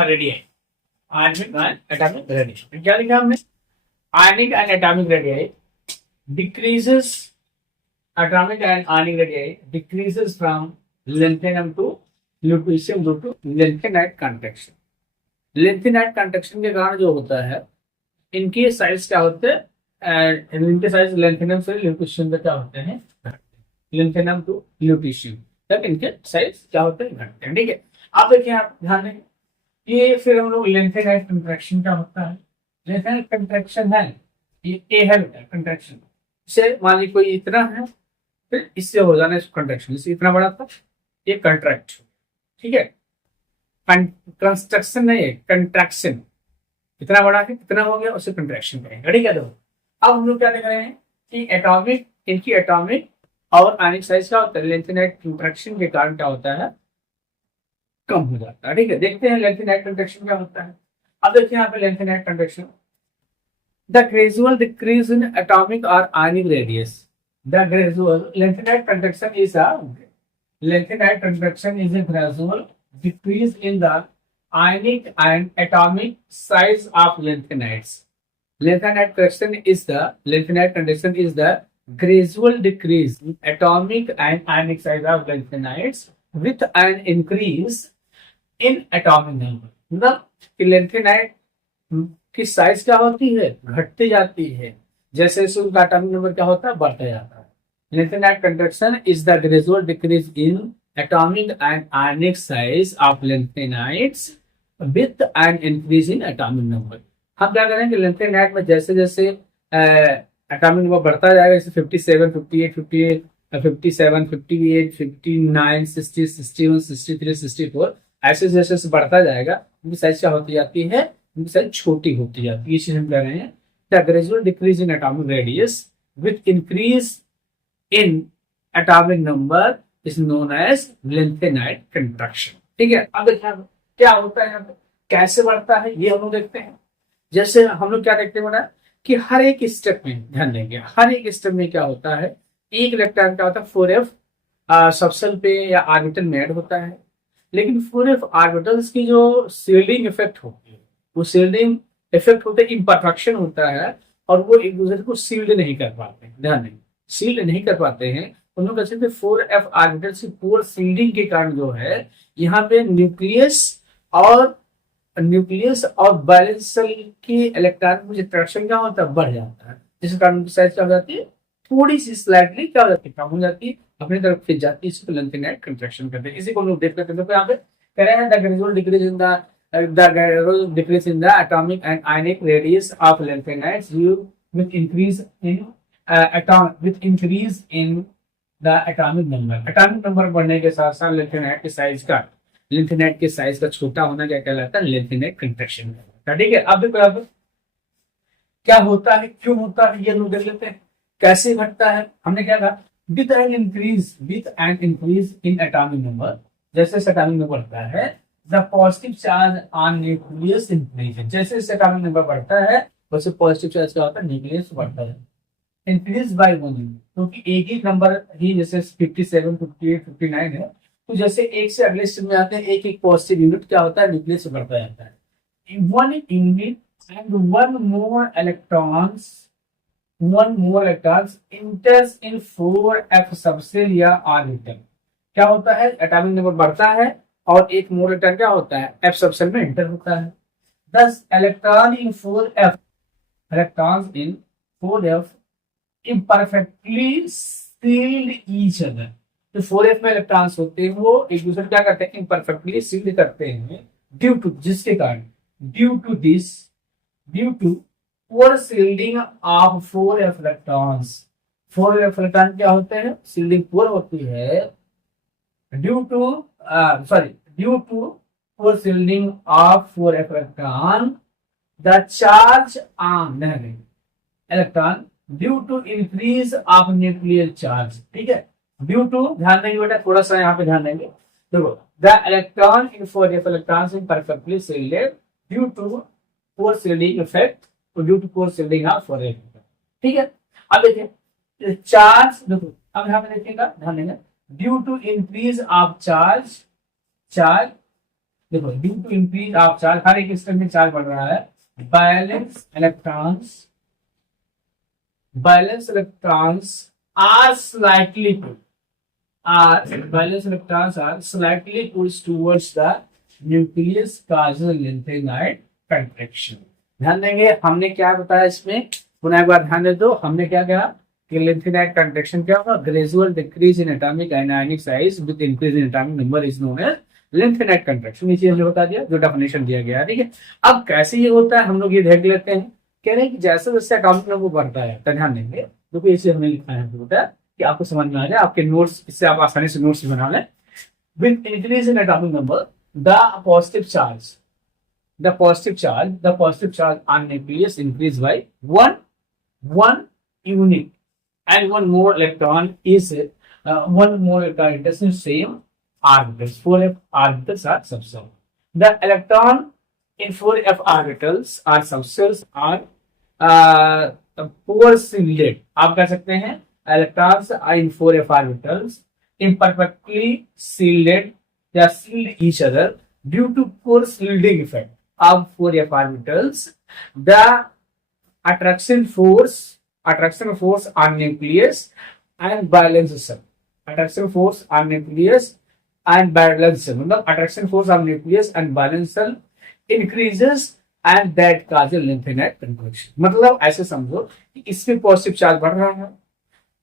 Radii, ionic and atomic radii. क्या लिखा हमने? Ionic and atomic radii decreases, atomic and ionic radii decreases from lanthanum to lutetium due to lanthanide contraction। lanthanide contraction के कारण जो होता है, इनके साइज क्या होते हैं? इनके साइज lanthanum से lutetium पे क्या होते हैं? lanthanum to lutetium तक इनके साइज क्या होते हैं? घटते हैं। ठीक है, आप देखिए, आप ध्यान दें, ये फिर हम लोग lanthanide contraction क्या होता है? lanthanide contraction है, ये ए है बेटा contraction। इसे मान लीजिए कोई इतना है, फिर इससे हो जाना इसको कंट्रैक्शन, इससे इतना बड़ा था, ये कंट्रैक्ट। ठीक है, कंस्ट्रक्शन नहीं है, कंट्रैक्शन। इतना बड़ा है, कितना हो गया, उससे कंट्रैक्शन करेंगे। ठीक है, देखो अब हम लोग क्या देख रहे हैं कि एटॉमिक, इनकी एटॉमिक और आयनिक साइज क्या होता है? लेंथेनाइड कंट्रैक्शन के कारण क्या होता है? कम हो जाता है। ठीक है, देखते हैं लेंथेनाइड कंट्रैक्शन क्या होता है। अब देखिए यहाँ पे lanthanide contraction, the gradual decrease in atomic और ionic radius. The gradual lanthanide contraction is a gradual decrease in the ionic and atomic size of lanthanides. Lanthanide contraction is the gradual decrease in atomic and ionic size of lanthanides with an increase in atomic number। मतलब lanthanide की size क्या होती है? घटती जाती है, जैसे उनका एटॉमिक नंबर क्या होता है? बढ़ता जाता है। Lanthanide contraction is the gradual decrease in atomic and ionic size of lanthanides with an increase in atomic number। हम क्या करेंगे, lanthanide में जैसे जैसे एटॉमिक नंबर बढ़ता जाएगा, जैसे 57, 58, 58, 57, 58, 59, 60, 61, 63, 64, ऐसे जैसे बढ़ता जाएगा, उनकी साइज क्या होती जाती है? उनकी साइज छोटी होती जाती है। इसी हम कह रहे हैं the gradual decrease in atomic radius with increase in atomic number is known as lanthanide contraction। ठीक है, अब देखिए क्या होता है यहाँ पे, कैसे बढ़ता है, ये हम लोग देखते हैं। जैसे हम लोग क्या देखते हैं कि हर एक स्टेप में, ध्यान देंगे, हर एक स्टेप में क्या होता है, एक इलेक्ट्रॉन क्या होता है? 4f सबसेल पे या ऑर्बिटल में ऐड होता है, लेकिन 4f ऑर्बिटल्स की जो शील्डिंग इफेक्ट होती है, वो शील्डिंग इफेक्ट होता है, इम्परफेक्शन होता है, और वो एक दूसरे को सील्ड नहीं कर पाते। ध्यान देंगे, सील्ड नहीं कर पाते हैं उन लोग। कैसे? 4f ऑर्बिटल से पोर सील्डिंग के कारण जो है, यहाँ पे न्यूक्लियस और बैलेंस सेल की इलेक्ट्रॉन में अट्रैक्शन क्या होता है? बढ़ जाता है, जिस कारण उनकी साइज क्या हो जाती है? थोड़ी सी स्लाइटली क्या हो जाती है? कम हो जाती है, अपनी तरफ खिंच जाती है। इसको लैंथेनाइड कंट्रैक्शन कहते हैं। इसी को हम लोग देख लेते हैं। तो यहाँ पे कह रहे हैं the gradual decrease in the atomic and ionic radius of lanthanides with increase in the atomic number। Atomic number बढ़ने के साथ साथ लेंथेनाइड के साइज का छोटा होना क्या कहलाता है? लेंथेनाइड कंट्रैक्शन कहलाता है। ठीक है, अब देखो अब क्या होता है, क्यों होता है, ये लोग देख लेते हैं कैसे घटता है। हमने क्या कहा? With an increase in atomic number, जैसे एटॉमिक नंबर बढ़ता है, the positive charge on nucleus increase. जैसे एटॉमिक नंबर बढ़ता है, वैसे पॉजिटिव चार्ज क्या होता है? न्यूक्लियस बढ़ता है। इंक्रीज बाय 1, क्योंकि एक ही नंबर ही, जैसे 57, 58, 59 है, तो जैसे एक से अगले स्टेप में आते हैं, एक एक पॉजिटिव यूनिट क्या होता है? न्यूक्लियस से बढ़ता जाता है। 1 unit and 1 more electrons इंटर्स in 4f subshell या ऑर्बिटल। क्या होता है? एटॉमिक नंबर बढ़ता है और एक मोर इलेक्ट्रॉन क्या होता है? f सबसेल में इंटर होता है। 10 electrons in 4f imperfectly sealed each other। तो 4f में इलेक्ट्रॉन्स होते हैं, वो एक दूसरे क्या करते हैं? imperfectly sealed करते हैं, ड्यू टू जिसके कारण, due to poor shielding of 4f electrons. 4f electron क्या होते हैं? सील्डिंग पोर होती है due to poor shielding of 4f electron, the charge on electron due to increase of nuclear charge। ठीक है, ड्यू टू, ध्यान देंगे बेटा, थोड़ा सा यहाँ पे ध्यान देंगे। देखो, the electron in 4f electrons in perfectly shielded due to poor shielding effect, due to poor shielding of 4f। ठीक है, अब देखिए चार्ज, देखो अब यहाँ पे देखिएगा, ध्यान देंगे, due to increase of charge देखो due to increase of charge, हर एक स्टेप में चार्ज बढ़ रहा है। Valence electrons, valence electrons are slightly pull, are valence electrons are slightly pushed towards the nucleus causing lanthanide contraction। ध्यान देंगे हमने क्या बताया इसमें, पुनः एक बार ध्यान दे दो। हमने क्या कहा कि lanthanide contraction क्या होगा, gradual decrease in atomic and ionic size with increase in atomic number is known as lanthanide contraction। नीचे हमने बता दिया, जो डेफिनेशन दिया गया है, ठीक है। अब कैसे ये होता है हम लोग ये देख लेते हैं। कह रहे हैं कि जैसे जैसे एटॉमिक नंबर बढ़ता है, तो ध्यान देंगे क्योंकि इसे हमने लिखा है, होता है कि आपको समझ में आ जाए, आपके नोट्स, इससे आप आसानी से नोट्स बना लें। With increase in atomic number the positive charge, the positive charge on nucleus increase by one unit and one more electron is it is in same orbitals, 4f orbitals are subcells. The electron in 4f orbitals are subcells are poor shielded, आप कह सकते हैं electrons in 4f orbitals imperfectly shielded या shield each other due to poor shielding effect of 4f orbitals. The attraction force on nucleus and valence shell, attraction force on nucleus and valence shell, मतलब attraction force on nucleus and valence shell increases and that causes lanthanide contraction। मतलब ऐसे समझो कि इसमें positive charge बढ़ रहा है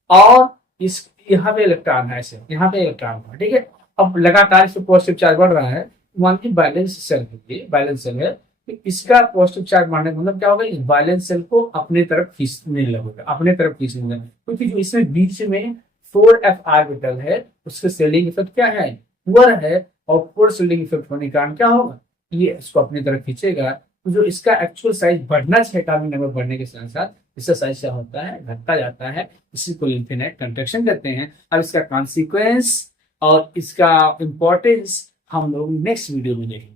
और इस यहाँ पे इलेक्ट्रॉन है, ऐसे यहाँ पे इलेक्ट्रॉन है, ठीक है। अब लगातार इसमें पॉजिटिव चार्ज बढ़ रहा है, मान ली बैलेंस सेल है, बैलेंस सेल है, तो इसका पॉजिटिव चार्ज बढ़ने का मतलब क्या होगा, इस बैलेंस सेल को अपने तरफ खींचने लगेगा, अपने तरफ खींचने लगेगा, क्योंकि जो इसमें बीच में 4f ऑर्बिटल है उसके शील्डिंग इफेक्ट क्या है, पुअर है, और पुअर शील्डिंग इफेक्ट होने के कारण क्या होगा, ये इसको अपनी तरफ खींचेगा। तो जो इसका एक्चुअल साइज बढ़ना चाहिए एटॉमिक नंबर बढ़ने के साथ साथ, इसका साइज क्या होता है, घटता जाता है, इसी को लिम्फेनाइड कंट्रैक्शन कहते हैं। अब इसका कॉन्सिक्वेंस और इसका इंपॉर्टेंस हम लोग नेक्स्ट वीडियो में देखेंगे।